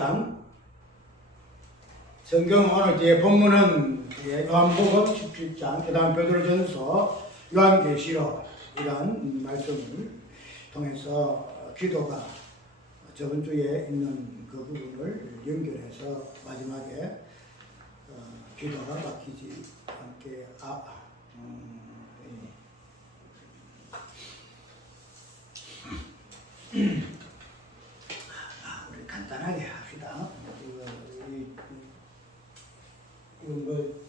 17장 성경 오늘 뒤에 본문은 요한복음 17장 그 다음 베드로전서 요한계시록 이런 말씀을 통해서 기도가 저번 주에 있는 그 부분을 연결해서 마지막에 기도가 막히지 않게 우리 간단하게 합시다. 이건 뭐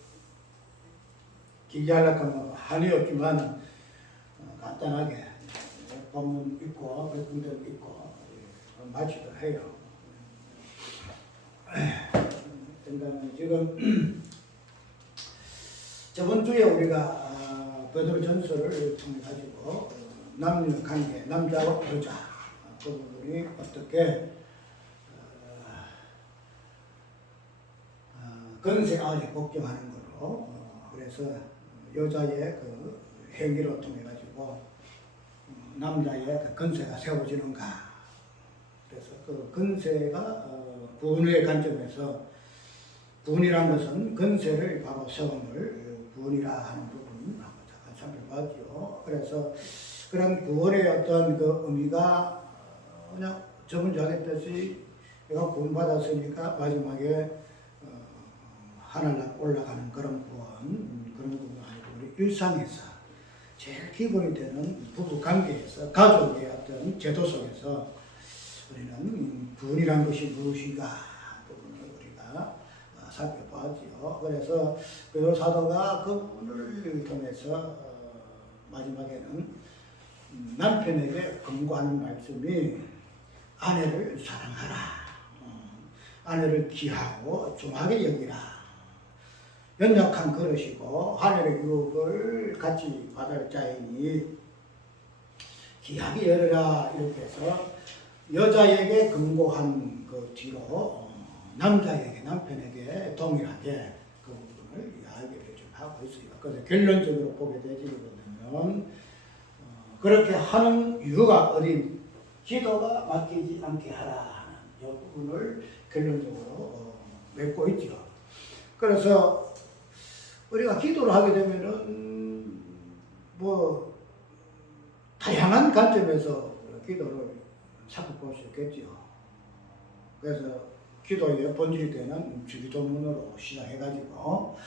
길게 하려고 하면 한이 없지만 간단하게 본문 읽고 몇 군데 읽고 마치도 해요. 일단은 지금 저번 주에 우리가 베드로전서를 통해 가지고 남녀 관계, 남자와 여자 그 부분이 어떻게 건세 아래 복종하는 걸로 그래서 여자의 그 행위를 통해 가지고 남자의 그 건세가 세워지는가. 그래서 그 건세가 구원의 관점에서 구원이란 것은 건세를 바로 세움을 구원이라 하는 부분 한번 잠깐 살펴봤죠. 그래서 그런 구원의 어떤 그 의미가 그냥 저번 주에 했듯이 내가 구원받았으니까 마지막에 하늘날 올라가는 그런 구원 그런 부분 아니고 우리 일상에서 제일 기본이 되는 부부 관계에서 가족의 어떤 제도 속에서 우리는 구원이란 것이 무엇인가 부분을 우리가 살펴보았지요. 그래서 베드로 사도가 그 부분을 통해서 마지막에는 남편에게 권고하는 말씀이 아내를 사랑하라, 아내를 귀하고 중하게 여기라, 연약한 그릇이고 하늘의 유업을 같이 받을 자이니 귀하게 여기라 이렇게 해서 여자에게 권고한 그 뒤로 남자에게 남편에게 동일하게 그 부분을 이야기를 좀 하고 있어요. 그래서 결론적으로 보게 되면 그렇게 하는 이유가 어디 기도가 막히지 않게 하라 하는 이 부분을 결론적으로 맺고 있죠. 그래서 우리가 기도를 하게 되면은 뭐 다양한 관점에서 기도를 살펴볼 수 있겠죠. 그래서 기도의 본질이 되는 주기도문으로 시작해가지고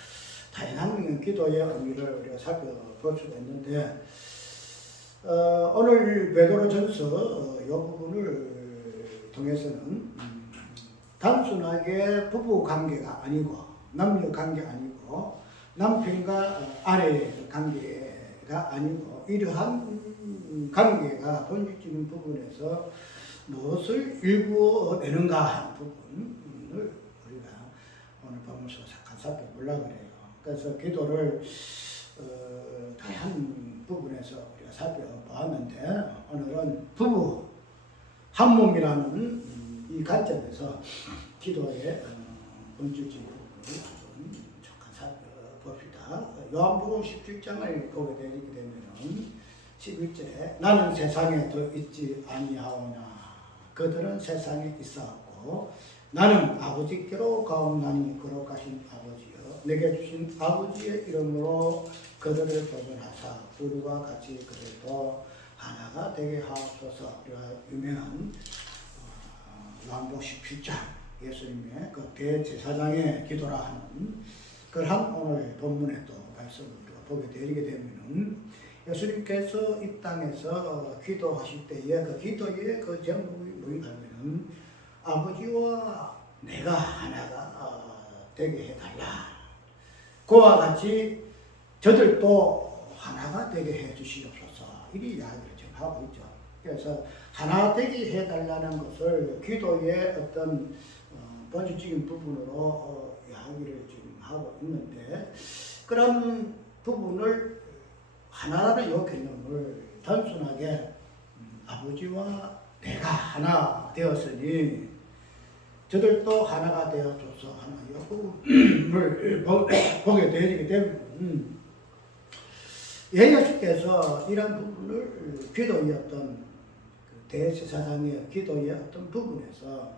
다양한 기도의 의미를 우리가 살펴볼 수가 있는데 오늘 베드로전서 이 부분을 통해서는 단순하게 부부 관계가 아니고 남녀 관계 아니고 남편과 아내의 관계가 아니고 이러한 관계가 본질적인 부분에서 무엇을 일구어내는가 하는 부분을 우리가 오늘 본문에서 잠깐 살펴보려고 해요. 그래서 기도를 다양한 부분에서 우리가 살펴보았는데 오늘은 부부 한 몸이라는 이 관점에서 기도의 본질적인 부분을 한번 잠깐 살펴봅시다. 요한복음 17장을 보게 되면 11절에 나는 세상에 더 있지 아니하오나 그들은 세상에 있어왔고 나는 아버지께로 가옵나니 거룩하신 아버지여 내게 주신 아버지의 이름으로 그들을 보존하사 우리와 같이 그들도 하나가 되게 하옵소서. 유명한 요한복음 17장 예수님의 그 대제사장의 기도라 하는 그러한 오늘 본문의 또 말씀을 보게 되게 되면은 예수님께서 이 땅에서 기도하실 때에 그 기도의 그 제목이 뭐냐면은 아버지와 내가 하나가 되게 해달라. 그와 같이 저들도 하나가 되게 해 주시옵소서. 이 이야기를 지금 하고 있죠. 그래서 하나 되게 해달라는 것을 기도의 어떤 본질적인 부분으로 이야기를 지금 하고 있는데 그런 부분을 하나라는 이 개념을 단순하게 아버지와 내가 하나 되었으니 저들도 하나가 되어줘서 하나 이 부분을 보게 되게 되면 예수께서 이런 부분을 기도의 어떤 대제사장의 기도의 어떤 부분에서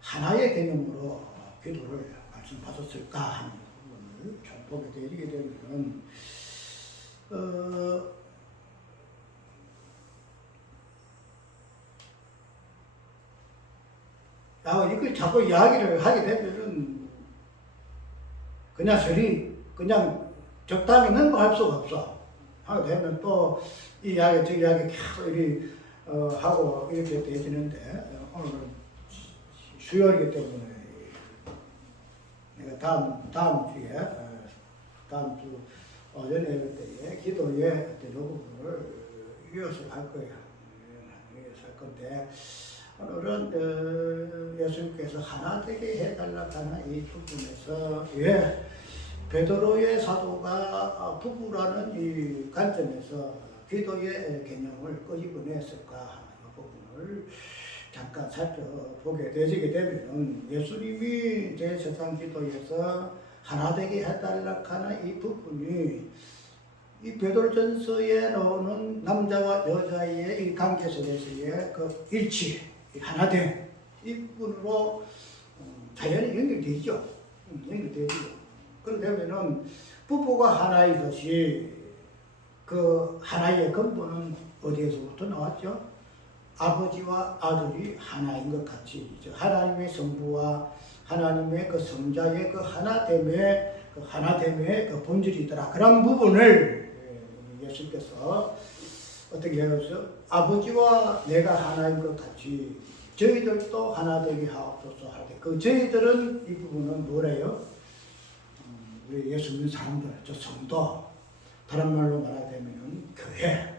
하나의 개념으로 기도를 말씀하셨을까 하는 부분을 좀 보게 되게 되면 이걸 자꾸 이야기를 하게 되면은 그냥 그냥 적당히 넘어갈 수가 없어. 하게 되면 또 이 이야기 저 이야기 계속 하고 이렇게 되지는데 오늘은 수요일이기 때문에 내가 다음 주 오전에 때에 기도의 어떤 부분을 이어서 할 거야. 이어서 할 건데 오늘은 예수님께서 하나 되게 해달라고 하는 이 부분에서 왜 베드로의 사도가 부부라는 이 관점에서 기도의 개념을 끄집어냈을까 하는 부분을 잠깐 살펴보게 되게 되면 예수님이 제 세상 기도에서 하나 되게 해달라고 하는 이 부분이 이 베드로전서에 나오는 남자와 여자의 이 관계 속에서의 그 일치, 하나됨 이 부분으로 자연히 연결되죠. 연결되죠. 그러면은 부부가 하나이듯이 그 하나의 근본은 어디에서부터 나왔죠? 아버지와 아들이 하나인 것 같이 하나님의 성부와 하나님의 그 성자의 그 하나됨의 그 본질이 있더라. 그런 부분을 예수님께서 어떻게 해서 아버지와 내가 하나인 것 같이 저희들도 하나 되게 하옵소서 하되 그 저희들은 이 부분은 뭐래요? 우리 예수 믿는 사람들, 저 성도, 다른 말로 말하자면 교회.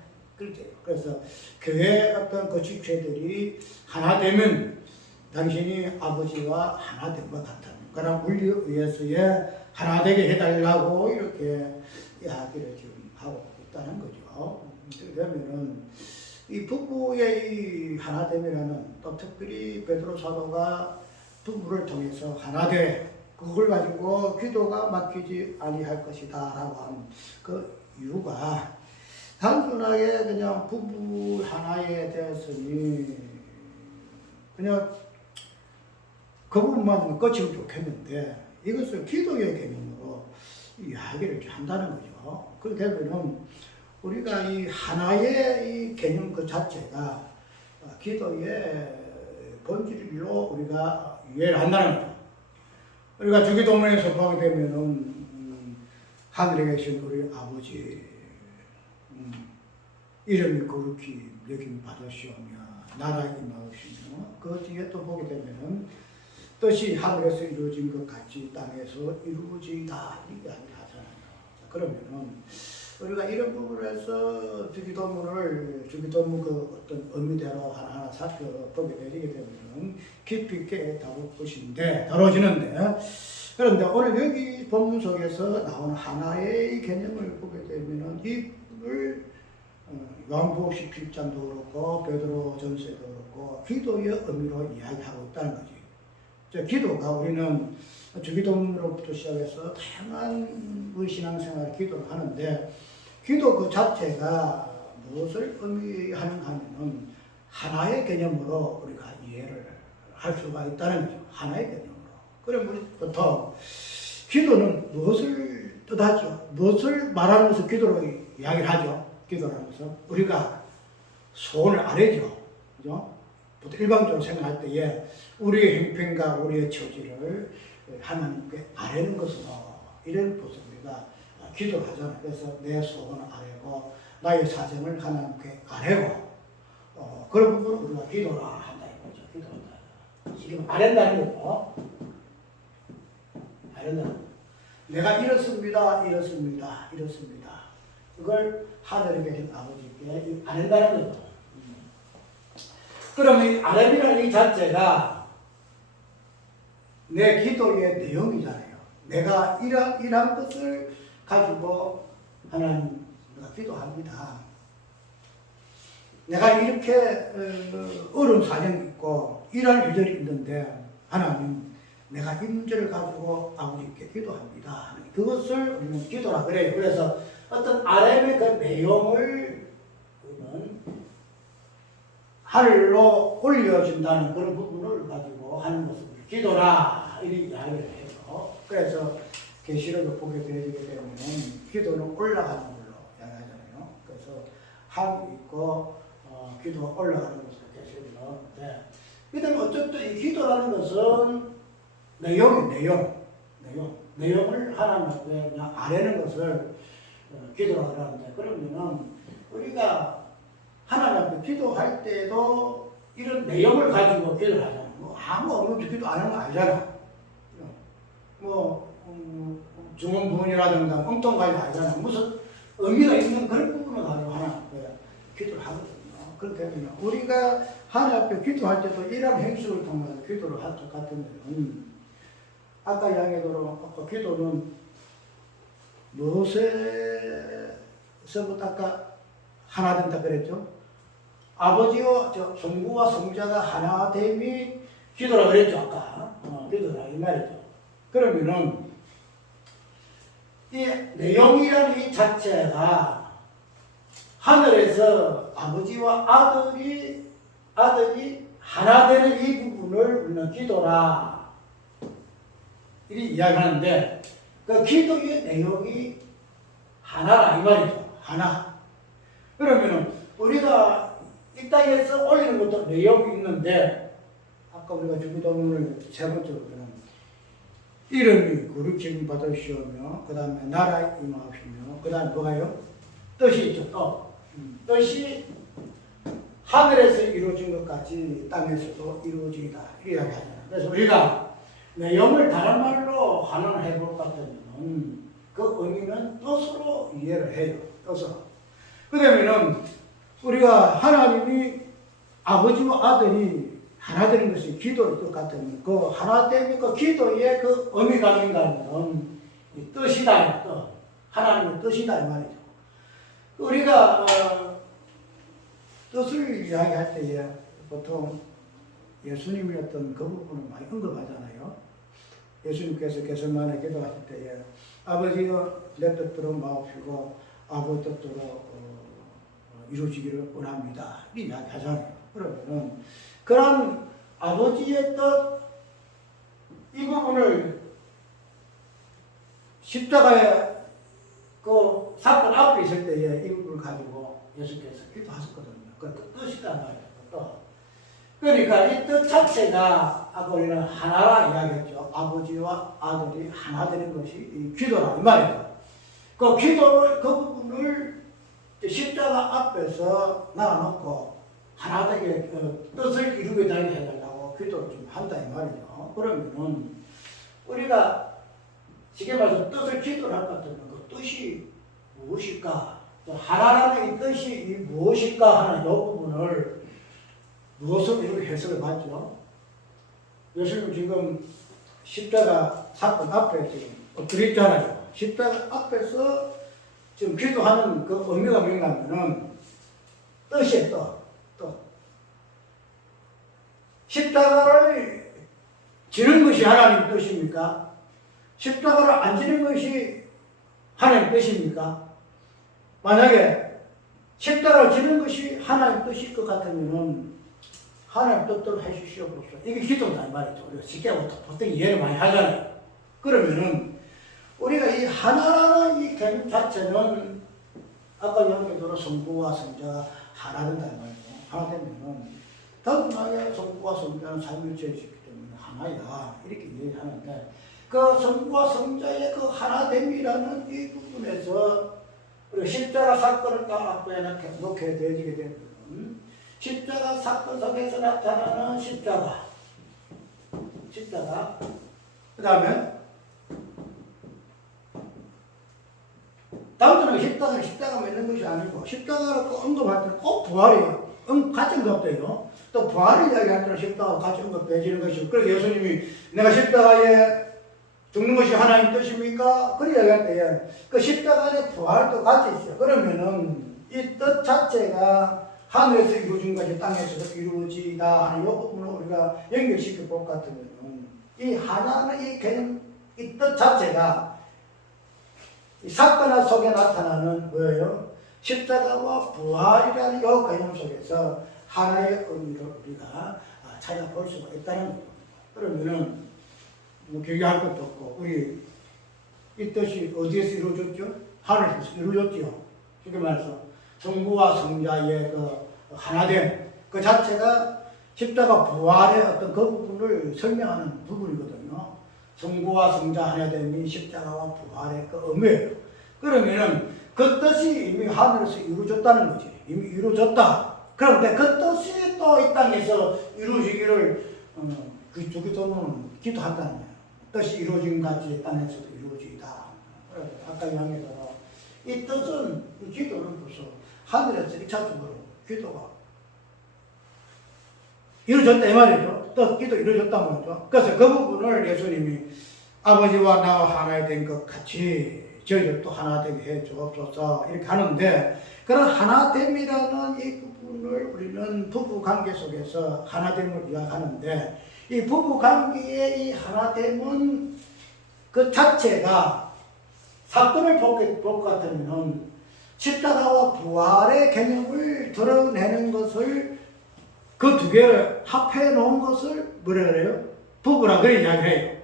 그래서 교회 어떤 그 지체들이 하나 되면 당신이 아버지와 하나 된 것 같은 그런 원리에 의해서의 하나 되게 해달라고 이렇게 이야기를 지금 하고 있다는 거죠. 그러면은 이 부부의 이 하나됨이라는 또 특별히 베드로 사도가 부부를 통해서 하나돼 그걸 가지고 기도가 막히지 아니할 것이다라고 하는 그 이유가 단순하게 그냥 부부 하나에 대해서는 그냥 그 부분만 끝이면 좋겠는데 이것을 기도의 개념으로 이야기를 한다는 거죠. 그렇게 되면 우리가 이 하나의 이 개념 그 자체가 기도의 본질로 우리가 이해를 한다는 거죠. 우리가 주기도문에서 보게 되면은 하늘에 계신 우리 아버지 이름이 거룩히 여김 받으시오며 나라가 임하옵시며 그 뒤에 또 보게 되면은 뜻이 하늘에서 이루어진 것 같이 땅에서 이루어지다 이렇게 하잖아요. 그러면은 우리가 이런 부분에서 주기도문 그 어떤 의미대로 하나하나 살펴보게 되게 되면은 깊이 있게 다뤄지는데 그런데 오늘 여기 본문 속에서 나오는 하나의 개념을 보게 되면은 이를 요한복음 17장도 그렇고 베드로전서도 그렇고 기도의 의미로 이야기하고 있다는 거지. 기도가 우리는 주기도문으로부터 시작해서 다양한 우리 신앙생활 기도를 하는데 기도 그 자체가 무엇을 의미하는가 하면은 하나의 개념으로 우리가 이해를 할 수가 있다는 거죠. 하나의 개념으로. 그럼 우리 보통 기도는 무엇을 뜻하죠? 무엇을 말하는 것을 기도로 이야기를 하죠? 기도를 하면서 우리가 소원을 아뢰죠. 그죠? 보통 일반적으로 생각할 때에 우리의 형편과 우리의 처지를 하나님께 아뢰는 것으로 이런 것을 우리가 기도를 하잖아요. 그래서 내 소원을 아뢰고 나의 사정을 하나님께 아뢰고 그런 부분을 우리가 기도를 한다 이거죠. 기도한다. 지금 아뢰는다는 거죠. 아뢰는다는 거. 내가 이렇습니다. 그걸 하늘에 계신 아버지께 아뢰는다는 거죠. 그러면 이 아뢰이라는 이 자체가 내 기도의 내용이잖아요. 내가 이러한 것을 가지고 하나님 내가 기도합니다. 내가 이렇게 어려운 사정이 있고 이런 일들이 있는데 하나님 내가 이 문제를 가지고 아버지께 기도합니다. 그것을 우리는 기도라 그래요. 그래서 어떤 아뢰의 그 내용을 우리는 하늘로 올려준다는 그런 부분을 가지고 하는 것을 기도라 이렇게 이야기를 해요. 그래서 계시록을 보게 되게 되면 기도는 올라가는 걸로 이야기하잖아요. 그래서 하고 있고 기도가 올라가는 것으로 계시록이 나오는데, 그다음에 어쨌든 이 기도라는 것은 내용을 하나님 앞에 그냥 아뢰는 것을 기도라고 하는데, 그러면은 우리가 하나님 앞에 기도할 때도 이런 내용을 가지고 기도를 하잖아. 뭐 아무 없는 기도 안 하는 거 아니잖아. 뭐 중원부원이라든가 엉뚱 가지고 아니잖아. 무슨 의미가 있는 그런 부분을 가지고 하나님 앞에 기도를 하거든요. 그렇게 되면 우리가 하나님 앞에 기도할 때도 이런 행식을 통해서 기도를 할 것 같으면, 아까 이야기대로 아까 기도는 무엇에서부터 아까 하나 된다 그랬죠? 아버지와 성부와 성자가 하나 됨이 기도라 그랬죠, 아까. 기도라 이 말이죠. 그러면은 이 내용이라는 이 자체가 하늘에서 아버지와 아들이 하나 되는 이 부분을 우리는 기도라 이렇게 이야기하는데, 그 기도의 내용이 하나라 이 말이죠. 하나. 그러면은 우리가 이 땅에서 올리는 것도 내용이 있는데, 아까 우리가 주기도문을 세 번째로는 이름이 거룩히 받으시오며, 그 다음에 나라에 임하시며, 그 다음에 뭐가요? 뜻이 있죠. 뜻이 하늘에서 이루어진 것 같이 땅에서도 이루어지다 이렇게 이야기하잖아요. 그래서 우리가 내용을 다른 말로 환원해 볼 것 같으면 그 의미는 뜻으로 이해를 해요. 뜻으로. 그러면은 우리가 하나님이 아버지와 아들이 하나 되는 것이 기도일 것 같으면, 그 하나 되는 그 기도의 그 의미가 뭔가는 뜻이다. 뜻. 하나님의 뜻이다 이 말이죠. 우리가 뜻을 이야기할 때에 보통 예수님이 어떤 그 부분을 많이 언급하잖아요. 예수님께서 겟세마네 기도하실 때에 아버지가 내 뜻대로 마옵시고 아버지 뜻대로 이루어지기를 원합니다 이 이야기하잖아요. 그러면은 그런 아버지의 뜻 이 부분을 십자가에 그 사건 앞에 있을 때에 이 부분을 가지고 예수께서 기도하셨거든요. 그 뜻이란 말이에요. 그러니까 이 뜻 자체가 아까 우리는 하나라 이야기했죠. 아버지와 아들이 하나 되는 것이 이 기도라 이 말이에요. 그 기도를 그 부분을 십자가 앞에서 놔놓고 하나 되게 그 뜻을 이루게 되게 해달라고 기도를 좀 한다 이 말이죠. 그러면은 우리가 쉽게 말해서 뜻을 기도를 할 것 같으면 그 뜻이 무엇일까? 하나라는 이 뜻이 무엇일까 하는 이 부분을 무엇으로 이렇게 해석을 받죠? 예수님 지금 십자가 사건 앞에 지금 엎드려 있잖아요. 십자가 앞에서 지금 기도하는 그 의미가 뭔가 하면은 뜻이에요, 뜻. 십자가를 지는 것이 하나님 뜻입니까? 십자가를 안 지는 것이 하나님 뜻입니까? 만약에 십자가를 지는 것이 하나님 뜻일 것 같으면은 하나님 뜻대로 해주시옵소서. 이게 기도다 이 말이죠. 우리가 쉽게 보통 이해를 많이 하잖아요. 그러면은 우리가 이 하나라는 이 개념 자체는 아까 이야기대로 성부와 성자가 하나 된다 이 말이죠. 하나 되면은 단순하게 성부와 성자는 삼위일체이기 때문에 하나야 이렇게 얘기하는데, 그 성부와 성자의 그 하나됨이라는 이 부분에서 우리가 십자가 사건을 딱 앞에 놓게 되어지게 되면 십자가 사건 속에서 나타나는 십자가, 그 다음에 다음부터는 십자가 맺는 것이 아니고 십자가를 꼭 언급할 때는 꼭 부활이에요. 같이 언급돼요. 또 부활을 이야기할 때는 십자가가 같이 언급되어지는 것이고, 그래서 예수님이 내가 십자가에 죽는 것이 하나님 뜻입니까? 그렇게 이야기할 때에 그 십자가 안에 부활도 같이 있어요. 그러면은 이 뜻 자체가 하늘에서 이루어진 것이 땅에서도 이루어지다 하는 이 부분을 우리가 연결시켜 볼 것 같으면 이 하나는 이 개념, 이 뜻 자체가 이 사건 속에 나타나는 뭐예요? 십자가와 부활이라는 이 개념 속에서 하나의 의미를 우리가 찾아볼 수가 있다는 겁니다. 그러면은 뭐 얘기할 것도 없고 우리 이 뜻이 어디에서 이루어졌죠? 하늘에서 이루어졌죠. 쉽게 말해서 성부와 성자의 그 하나됨 그 자체가 십자가 부활의 어떤 그 부분을 설명하는 부분이거든요. 성부와 성자 하나됨이 십자가와 부활의 그 의미예요. 그러면은 그 뜻이 이미 하늘에서 이루어졌다는 거지. 이미 이루어졌다. 그런데 그 뜻이 또 이 땅에서 이루어지기를 주기도는 기도한다는 거예요. 뜻이 이루어진 같이 땅에서도 이루어지다. 아까 이야기했던 이 뜻은 이 기도는 벌써 하늘에서 1차적으로 기도가 이루어졌다 이 말이죠. 뜻 기도 이루어졌다 말이죠. 그래서 그 부분을 예수님이 아버지와 나와 하나 된 것 같이 저희를 또 하나 되게 해 주옵소서 이렇게 하는데 그런 하나됨이라는 이 부분을 우리는 부부 관계 속에서 하나됨을 이야기하는데 이 부부 관계의 이 하나됨은 그 자체가 사건을 볼 것 같으면 십자가와 부활의 개념을 드러내는 것을 그 두 개를 합해 놓은 것을 뭐라 그래요? 부부라 그런 이야기를 해요.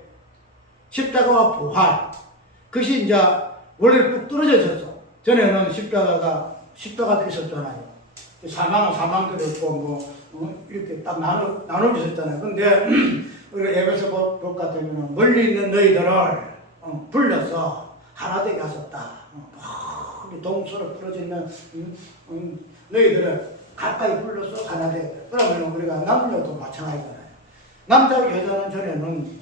십자가와 부활. 그것이 이제 원래 뚝 떨어져 있었어. 전에는 십자가가 있었잖아요. 사망은 사망대로 있고 이렇게 딱 나눠져 있었잖아요. 근데 우리가 에베소 볼 것 같으면 멀리 있는 너희들을 불러서 하나 되게 하셨다. 동서로 부러져 있는 너희들을 가까이 불러서 하나 되게. 그러면 우리가 남녀도 마찬가지잖아요. 남자와 여자는 전에는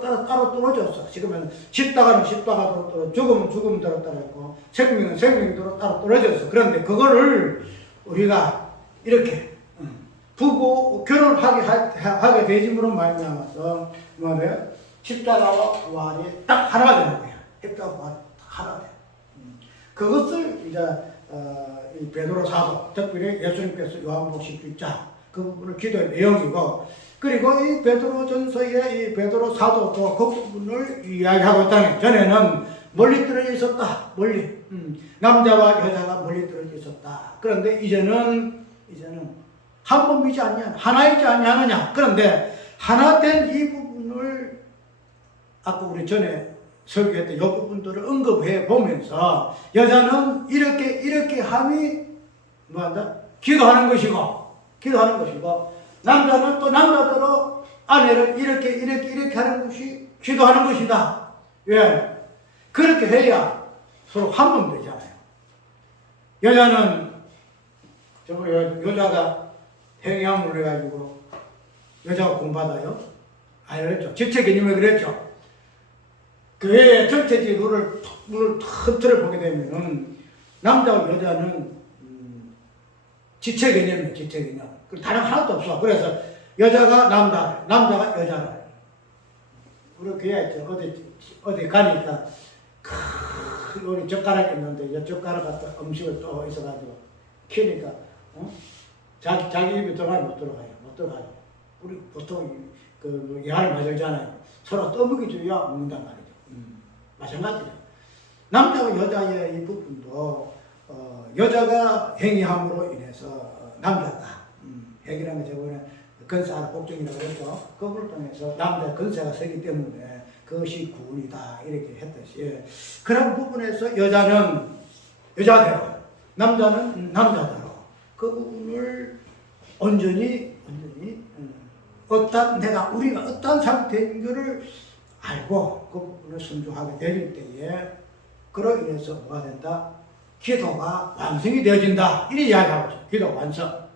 따로 떨어졌어. 지금은 십자가는 십자가로 떨어져, 죽음은 죽음대로 떨어졌고, 생명은 생명대로 따로 떨어졌어. 그런데 그거를 우리가 이렇게 부부 결혼하게 되짐으로 말미암아서 뭐예요? 십자가와 부활이 딱 하나가 되는 거야. 십자가와 부활이 딱 하나가 돼. 그것을 이제 이 베드로 사도, 특별히 예수님께서 요한복음 17장 그 부분을 기도의 내용이고, 그리고 이 베드로전서의 이 베드로 사도도 그 부분을 이야기하고 있다는. 전에는 멀리 떨어져 있었다. 멀리 남자와 여자가 멀리 떨어져 있었다. 그런데 이제는 한 몸이지 않냐, 하나이지 않냐느냐. 그런데 하나 된 이 부분을 아까 우리 전에 설교했던 이 부분들을 언급해 보면서 여자는 이렇게 함이 뭐한다? 기도하는 것이고 남자는 또 남자대로 아내를 이렇게 하는 것이 기도하는 것이다. 왜? 그렇게 해야 서로 한 몸 되잖아요. 여자는 여자가 행위함을 해가지고 여자가 공부하다요? 아니 그랬죠. 지체 개념을 그랬죠. 교회의 전체적인 룰을 튼튼히 보게 되면은 남자와 여자는 지체 개념이에요. 지체 개념. 다른 하나도 없어. 그래서 여자가 남자가 여자를. 우리 교회에 있죠. 어디 가니까 우리 젓가락 있는데 젓가락 갖다 음식을 또 있어가지고 키니까 자기 입에 들어가요? 못 들어가요. 우리 보통 그 예하를 맞을잖아요. 서로 떠먹이줘야 먹는단 말이죠. 마찬가지예요. 남자와 여자의 이 부분도 여자가 행위함으로 인해서 남자가 행위라는 게 저번에 건사하는 복종이라고 그랬죠. 그걸 통해서 남자 건사가 서기 때문에 그것이 구원이다 이렇게 했듯이 그런 부분에서 여자는 여자대로 남자는 남자대로 그 부분을 온전히 우리가 어떤 상태인 것을 알고 그 부분을 순종하게 될 때에 그로 인해서 뭐가 된다? 기도가 완성이 되어진다. 이렇게 이야기하고 있어요. 기도 완성.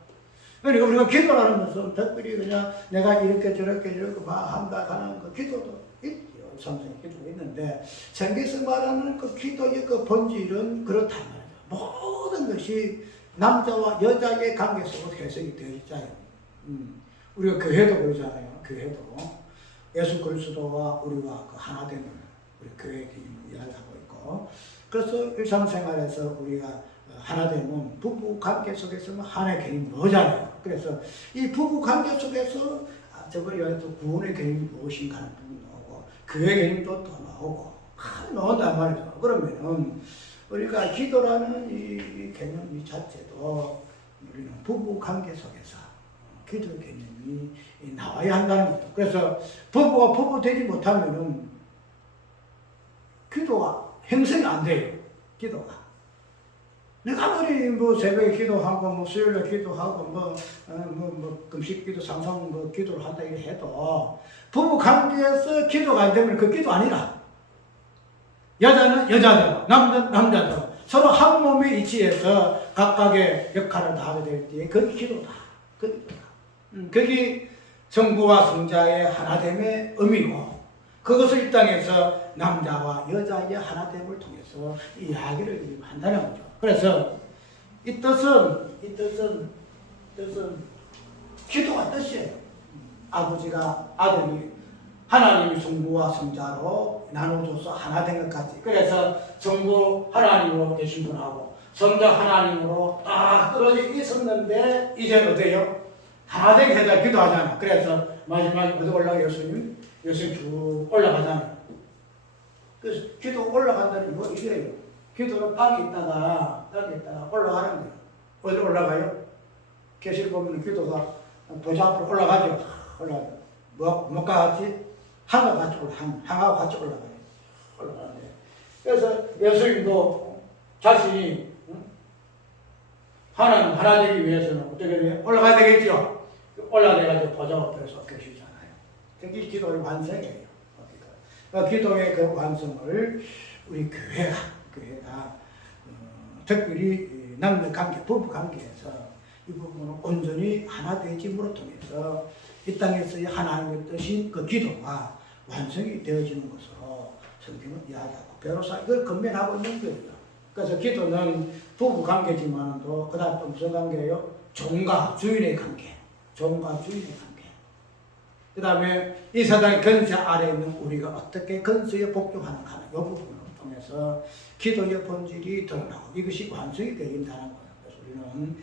그러니까 우리가 기도라는 것은 특별히 그냥 내가 이렇게 저렇게 한다 하는 그 기도도 있죠. 삼성 기도가 있는데 성경에서 말하는 그 기도의 그 본질은 그렇단 말이에요. 모든 것이 남자와 여자의 관계 속으로 해석이 되어 있잖아요. 우리가 교회도 그러잖아요. 교회도 예수 그리스도와 우리와 그 하나 되는 우리 교회의 개념을 이야기하고 있고, 그래서 일상생활에서 우리가 하나 되면 부부 관계 속에서는 하나의 개념이 나오잖아요. 그래서 이 부부 관계 속에서 저번에 또 구원의 개념이 무엇인가 하는 부분이 나오고 교회 개념도 또 나오고 나온단 말이죠. 그러면은 우리가 기도라는 이 개념 이 자체도 우리는 부부 관계 속에서 기도 개념이 나와야 한다는 거죠. 그래서 부부가 부부 되지 못하면은 기도가 형성이 안 돼요. 기도가. 내가 아무리 뭐 새벽에 기도하고 뭐 수요일에 기도하고 뭐 금식 기도 상상 뭐 기도를 한다 이래 해도 부부 관계에서 기도가 안 되면 그 기도 아니라 여자는 여자대로 남자는 남자대로 서로 한 몸에 위치해서 각각의 역할을 다하게 될 때 그게 기도다. 그게 성부와 성자의 하나됨의 의미고 그것을 이 땅에서 남자와 여자의 하나됨을 통해서 이야기를 한다는 거죠. 그래서 이 뜻은 기도가 뜻이에요. 아버지가 아들이 하나님이 성부와 성자로 나눠줘서 하나 된 것 같이. 그래서 성부 하나님으로 되신 분하고 성자 하나님으로 딱 떨어져 있었는데 이제 어때요? 하나 되게 해달 기도하잖아. 그래서 마지막에 어디 올라가 예수님 쭉 올라가잖아요. 그래서 기도 올라간다는 거 이래요. 기도는 땅에 있다가 올라가는 거예요. 어디 올라가요? 계시를 보면 기도가 보좌 앞으로 올라가죠. 올라가요. 뭐가 같이? 하나가 같이 하나가 같이 올라가는데. 그래서 예수님도 자신이 하나님 하나 되기 위해서는 어떻게 돼요? 올라가야 되겠죠. 올라가가지고 보좌 앞에서 계시잖아요. 그게 기도의 완성이에요. 기도의 그 완성을 우리 교회가 특별히 남녀 관계, 부부 관계에서 이 부분을 온전히 하나 되짐으로 통해서 이 땅에서의 하나님의 뜻인 그 기도가 완성이 되어지는 것으로 성경은 이야기하고 베로사 이걸 건면하고 있는 거예요. 그래서 기도는 부부 관계지만도 그 다음 또 무슨 관계예요? 종과 주인의 관계. 그 다음에 이 세상의 근세 아래에 있는 우리가 어떻게 근세에 복종하는가 이 부분을 통해서 기도의 본질이 드러나고 이것이 완성이 되긴다는 거예요. 그래서 우리는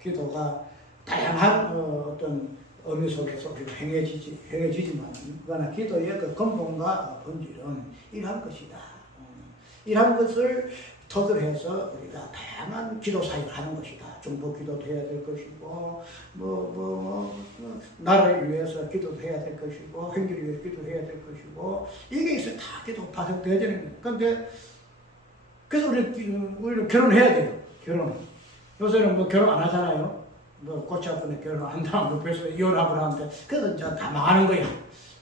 기도가 다양한 어떤 의미 속에서 우리가 행해지지만 그러나 기도의 그 근본과 본질은 이러한 것이다. 이러한 것을 토대로 해서 우리가 다양한 기도 사역을 하는 것이다. 중보 기도도 해야 될 것이고 나라를 위해서 기도도 해야 될 것이고 행기를 위해서 기도해야 될 것이고 이게 있어야 다 기도 파생되어야 되는 거예요. 그런데 그래서 우리는 결혼해야 돼요. 결혼. 요새는 뭐 결혼 안 하잖아요. 뭐 골치 아프네 결혼 안 하면 그래서 이혼하고 하는데 그래서 이제 다 망하는 거야.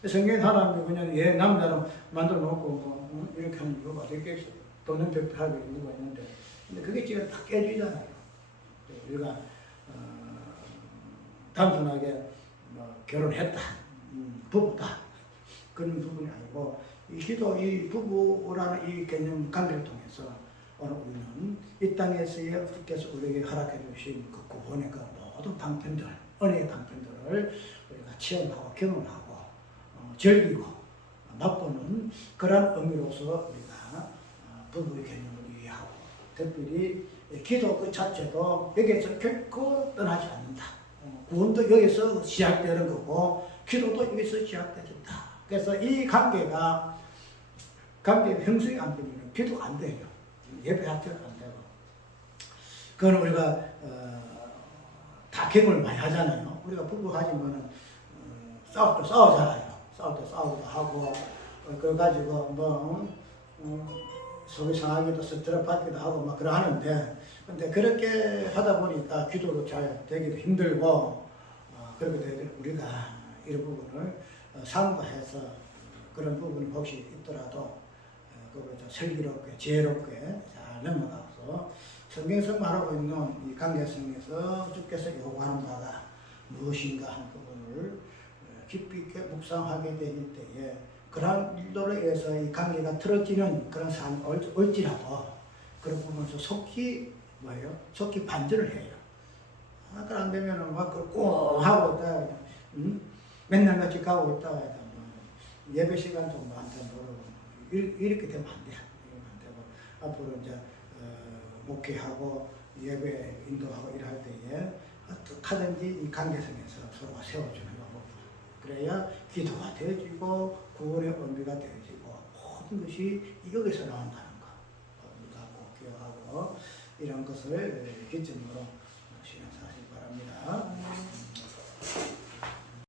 성경 사람이 그냥 남자로 만들어 놓고 이렇게 하는 이유가 되겠어요. 돈은 백하게 이유가 있는데 근데 그게 지금 다 깨지잖아요. 우리가 단순하게 결혼했다, 부부다 그런 부분이 아니고 이 기도, 이 부부라는 이 개념 관계를 통해서 오늘 우리는 이 땅에서의 주께서 우리에게 허락해 주신 그 구원의 그 모든 방편들, 은혜의 방편들을 우리가 체험하고 경험하고 즐기고 맛보는 그런 의미로서 우리가 부부의 개념을 이해하고 특별히 기도 그 자체도 여기에서 결코 떠나지 않는다. 구원도 여기서 시작되는 거고 기도도 여기서 시작되진다. 그래서 이 관계가 형성이 안 되면 기도가 안 돼요. 예배 자체가 안 되고. 그건 우리가 다 경험을 많이 하잖아요. 우리가 부부하지만은 싸울 때 싸우잖아요. 싸울 때 싸우기도 하고 그거 가지고 속이 상하기도 스트레스 받기도 하고 막 그러하는데 근데 그렇게 하다 보니까 기도도 잘 되기도 힘들고 그렇게 되더라도 우리가 이런 부분을 삼가해서 그런 부분이 혹시 있더라도 그걸 좀 슬기롭게 지혜롭게 잘 넘어가서 성경에서 말하고 있는 이 관계성에서 주께서 요구하는 바가 무엇인가 하는 부분을 깊이 있게 묵상하게 되실 때에 그런 일들에 의해서 이 관계가 틀어지는 그런 상황이 올지라도 그런 부분에서 속히 반전을 해요. 그걸 안 되면은 막 꽁 하고 있다가 맨날 같이 가고 있다가 예배 시간도 안 되고 이렇게 되면 안 돼. 앞으로 이제 목회하고 예배 인도하고 일할 때에 어떻게든지 이 관계성에서 서로가 세워주는 거. 그래야 기도가 되어지고 구원의 의미가 되어지고 모든 것이 여기서 나온다는 거. 우리가 꼭 기억하고 이런 것을 기점으로 신앙생활하시기 바랍니다.